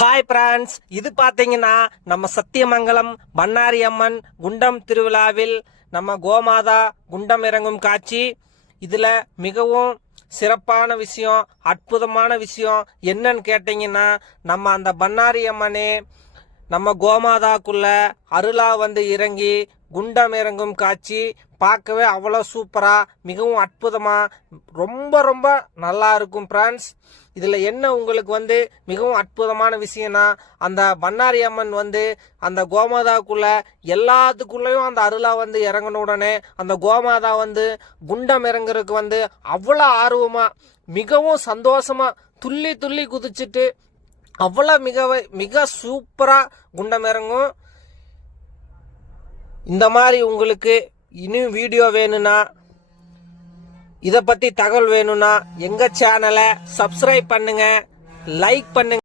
Hi France, இது பாத்தீங்கன்னா நம்ம சத்தியமங்கலம் பண்ணாரி அம்மன் குண்டம் திருவிழாவில் நம்ம கோமாதா குண்டம் இறங்கும் காட்சி. இதுல மிகவும் சிறப்பான விஷயம், அற்புதமான விஷயம் என்னன்னு கேட்டீங்கன்னா, நம்ம அந்த பண்ணாரி அம்மனே நம்ம கோமாதாக்குள்ள அருளா வந்து இறங்கி குண்டம் இறங்கும் காட்சி பார்க்கவே அவ்வளோ சூப்பரா, மிகவும் அற்புதமா, ரொம்ப ரொம்ப நல்லா இருக்கும் பிரான்ஸ். இதுல என்ன உங்களுக்கு வந்து மிகவும் அற்புதமான விஷயம்னா, அந்த பண்ணாரி அம்மன் வந்து அந்த கோமாதாக்குள்ள எல்லாத்துக்குள்ளயும் அந்த அருளா வந்து இறங்கின உடனே அந்த கோமாதா வந்து குண்டம் இறங்குறதுக்கு வந்து அவ்வளோ ஆர்வமா, மிகவும் சந்தோஷமா துள்ளி துள்ளி குதிச்சுட்டு அவ்வளோ மிக சூப்பரா குண்டம் இறங்கும். இந்த மாதிரி உங்களுக்கு இன்னும் வீடியோ வேணும்னா, இதை பத்தி தகவல் வேணும்னா எங்க சேனலை சப்ஸ்கிரைப் பண்ணுங்க, லைக் பண்ணுங்க.